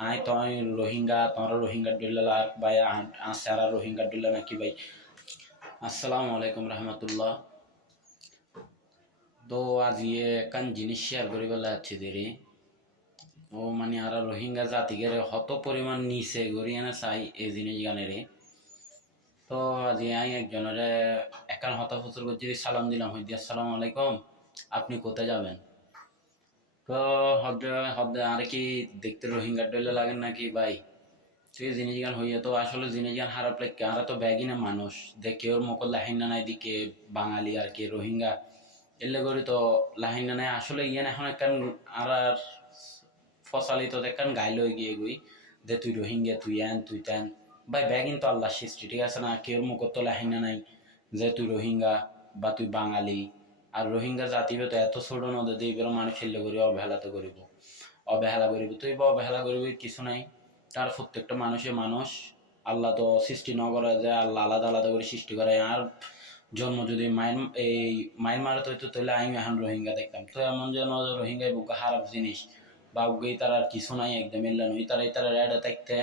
আয় তই রোহিঙ্গা তোমরা রোহিঙ্গা ডুল্লা ভাই আসারা রোহিঙ্গা ডুল্লা নাকি ভাই। আসসালামু আলাইকুম রহমতুল্লাহ। তো আজ কান জিনিস শেয়ার করি বলে আছে দেরি ও মানে আর রোহিঙ্গা জাতিকে হত পরিমাণ নিচে গড়িয়ে না চাই এই জিনিস গানেরে। তো আজ আই একজনের একান হত ফসর করছি সালাম দিলাম হইদি আসসালামু আলাইকুম, আপনি কোথায় যাবেন? তো হদ্দে হদ্দে আর কি দেখতে রোহিঙ্গা ডলে লাগেন নাকি ভাই? তুই জিনিস গান হইয়া তো আসলে জিনিস গান হারাপ লাগে আর তো ব্যাগই না মানুষ দেখে ওর মকল লাহিনা নাই দিকে বাঙালি আর কি রোহিঙ্গা এলে করি তো লাহিনা নাই আসলে ইয়ান এখন একখান আর ফসালিত একখান গাইল গিয়ে গুই যে তুই রোহিঙ্গা তুই এন তুই তেন ভাই ব্যাগিন তো আল্লাহ সৃষ্টি ঠিক আছে না, কেউর মুখত তো লাহিনা নাই যে তুই রোহিঙ্গা বা তুই বাঙালি। আর রোহিঙ্গা জাতি তো এত ছোট নদী এবার মানুষ এলে করি অবহেলা তো করিব, অবহেলা করিব তুই বা অবহেলা করিবি কিছু নাই। তার প্রত্যেকটা মানুষ আল্লাহ তো সৃষ্টি ন করে যে আল্লাহ আলাদা আলাদা করে সৃষ্টি করে। আর জন্ম যদি মায়ের মারতে হইতো তাহলে আমি এখন রোহিঙ্গা দেখতাম। তো এমন যেন রোহিঙ্গায় বুক খারাপ জিনিস বা উগেই তার আর কিছু নাই একদম এল্লা নই তারা এডা থাকতে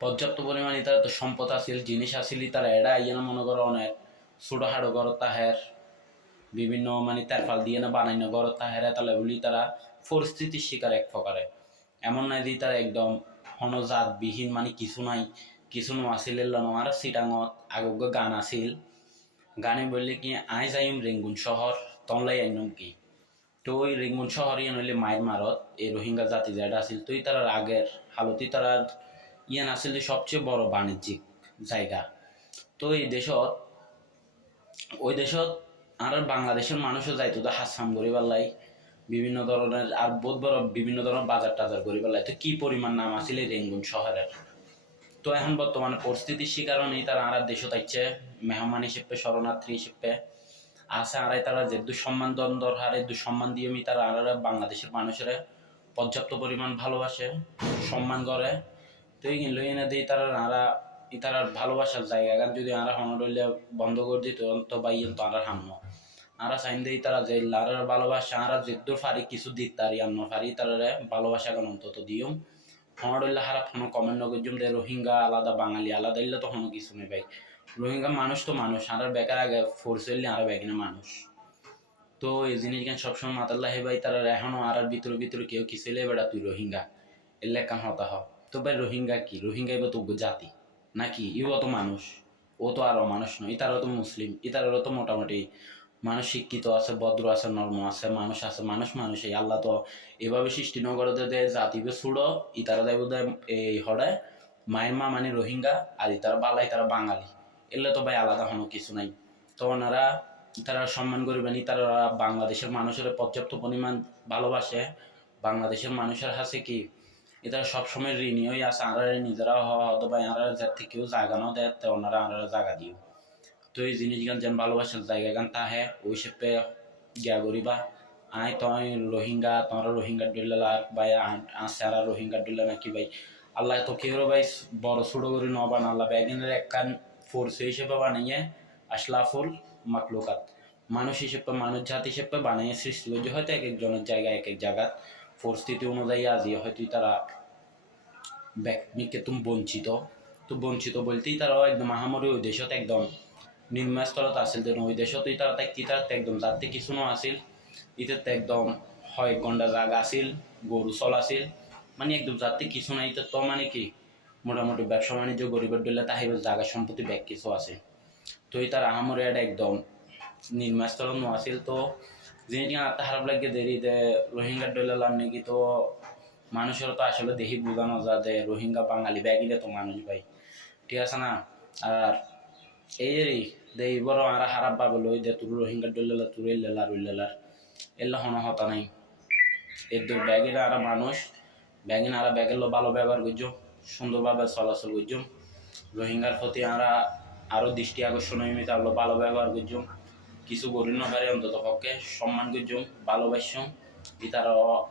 পর্যাপ্ত পরিমাণে তার তো সম্পদ আছিল জিনিস আসিল তারা এডা আইয়া মনে করো অনেক ছোটো হাড়ো ঘর তাহের বিভিন্ন মানে তেরফাল দিয়ে না বানাই না ঘর তাহের তাহলে বলি তারা পরিস্থিতির শিকার এক প্রকারে। এমন নাই যে তারা একদম হনজাতবিহীন মানে কিছু নাই কিছু নো আসিল আর সিটাঙত আগে গান আসিল গানে বললে কি আই যাইম রেঙ্গুন শহর তনলাই আইনম কি। তো ওই রেঙ্গুন শহর ইয়ান হইলে মায়ের মারত এই রোহিঙ্গা জাতি যেটা আসিল তুই তার আগের হালতি তারা ইয়ান আসিল সবচেয়ে বড় বাণিজ্যিক জায়গা। তো এই দেশত ওই দেশত আর বাংলাদেশের মানুষও যাইতো তো হাসাম করি পাল্লাই বিভিন্ন ধরনের আর বহুত বড় বিভিন্ন ধরনের বাজার টাজার করি পাল্লাই। তো কি পরিমাণ নাম আসিল এই রেঙ্গুন শহরের। তো এখন বর্তমানে পরিস্থিতির শিকার নেই তারা আর দেশত আইছে মেহমান হিসেবে শরণার্থী হিসেবে আছে আর তারা যে দুঃসম্মান দ্বন্দ্বর হারে দুঃসম্মান দিয়ে তারা আর বাংলাদেশের মানুষের পর্যাপ্ত পরিমাণ ভালোবাসে সম্মান করে। তো এই লই এনে দিই তারা আরা তারা ভালোবাসার জায়গা গান যদি আরা হনরইলে বন্ধ করে দিত তো বাইন তো আরা হামনো আরা চাইন দিই তারা যে লার ভালোবাসা আরা যেদূর ফারি কিছু দিত তারি আন্ন ফারি তারা ভালোবাসা গান অন্তত দিও হনরইলে হারা কোনো কমেন্ট নগজুম দে রোহিঙ্গা আলাদা বাঙালি আলাদা ইলে তো কোনো কিছু নেই ভাই। রোহিঙ্গা মানুষ তো মানুষ আর বেকার আগে ফোর্স হইলে আর বেকিনা মানুষ। তো এই জিনিস গান সবসময় মাতাল্লাহ ভাই তারা এখনো আর ভিতরে ভিতরে কেউ কিছু বেড়া তুই রোহিঙ্গা এলে কান হতা হ। তো ভাই রোহিঙ্গা কি রোহিঙ্গা এবার তো জাতি নাকি ইও তো মানুষ ও তো আরো মানুষ নয় ইতারও তো মুসলিম ইতারও তো মোটামুটি মানুষ শিক্ষিত আছে ভদ্র আছে নর্ম আছে মানুষ মানুষই আল্লাহ তো এভাবে সৃষ্টি ন করে দে জাতিবে ছুড়ো ইতারা দেব এই হড়ে মায়ের মা মানে রোহিঙ্গা আর ইতারা বালাই তারা বাঙালি এলে তো ভাই আলাদা কোনো কিছু নাই। তো ওনারা তারা সম্মান করবেন তারা বাংলাদেশের মানুষের পর্যাপ্ত পরিমাণ ভালোবাসে বাংলাদেশের মানুষের হাসে কি এটা সবসময় ঋণী হয়ে আছে আর নিজেরা হয়তো বা আর যার থেকেও জায়গা নাও দেয় তো ওনারা আর জায়গা দিও। তো এই জিনিস গান যেন ভালোবাসার জায়গা গান তাহে ওই সেপে গিয়া করিবা আয় তই রোহিঙ্গা তোমরা রোহিঙ্গা ডুল্লা ভাই আসারা রোহিঙ্গা ডুল্লা নাকি ভাই। আল্লাহ তো কেউ ভাই বড় ছোটো করে ন বানা আল্লাহ ব্যাগিনের একখান ফোর্স হিসেবে বানাইয়ে আশলাফুল মাকলুকাত মানুষ হিসেবে মানুষ জাতি হিসেবে বানিয়ে সৃষ্টি করছে হয়তো এক একজনের জায়গায় এক এক জায়গা পরিস্থিতি অনুযায়ী আজি হয়তো তারা ব্যক্তিকে তুমি বঞ্চিত তো বঞ্চিত বলতেই তারাও একদম মহামারী ওই দেশত একদম নিম্নস্তরত আসিল দেন ওই দেশত তারা তার একদম যাতে কিছু ন আসিল ইতে একদম হয় গন্ডা জাগা আসিল গরু চল আসিল মানে একদম যাতে কিছু নাই তো মানে কি মোটামুটি ব্যবসা বাণিজ্য গরিবের ডলে তাহিব জায়গা সম্পত্তি ব্যাগ কিছু আছে। তো তার আহামরি এটা একদম নির্মাস্তর ন আসিল। তো জিনিসটা আত্মা খারাপ লাগে দেরি যে রোহিঙ্গার ডলে লাম নাকি। তো মানুষের তো আসলে দেখি বোঝানো যায় যে রোহিঙ্গা বাঙালি ব্যাগিলে তো মানুষ ভাই ঠিক আছে না। আর এই দে বড় আর খারাপ ভাবে লই দে তুর রোহিঙ্গা ডলে তুর উল্লেলার এল্লা হন হতা নাই এর দূর ব্যাগিরা আর মানুষ ব্যাগিন আর ব্যাগের ভালো ব্যবহার করছো সুন্দরভাবে চলাচল করছো রোহিঙ্গার প্রতি আমরা আরও দৃষ্টি আকর্ষণ হয়ে আরো ভালো ব্যবহার করছো কিছু গরিব নগারে অন্তত পক্ষে সম্মান করছো ভালোবাসছো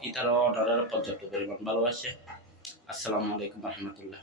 ইতারও অর্ডারের পর্যাপ্ত পরিমাণ ভালোবাসে। আসসালামু আলাইকুম রহমতুল্লাহ।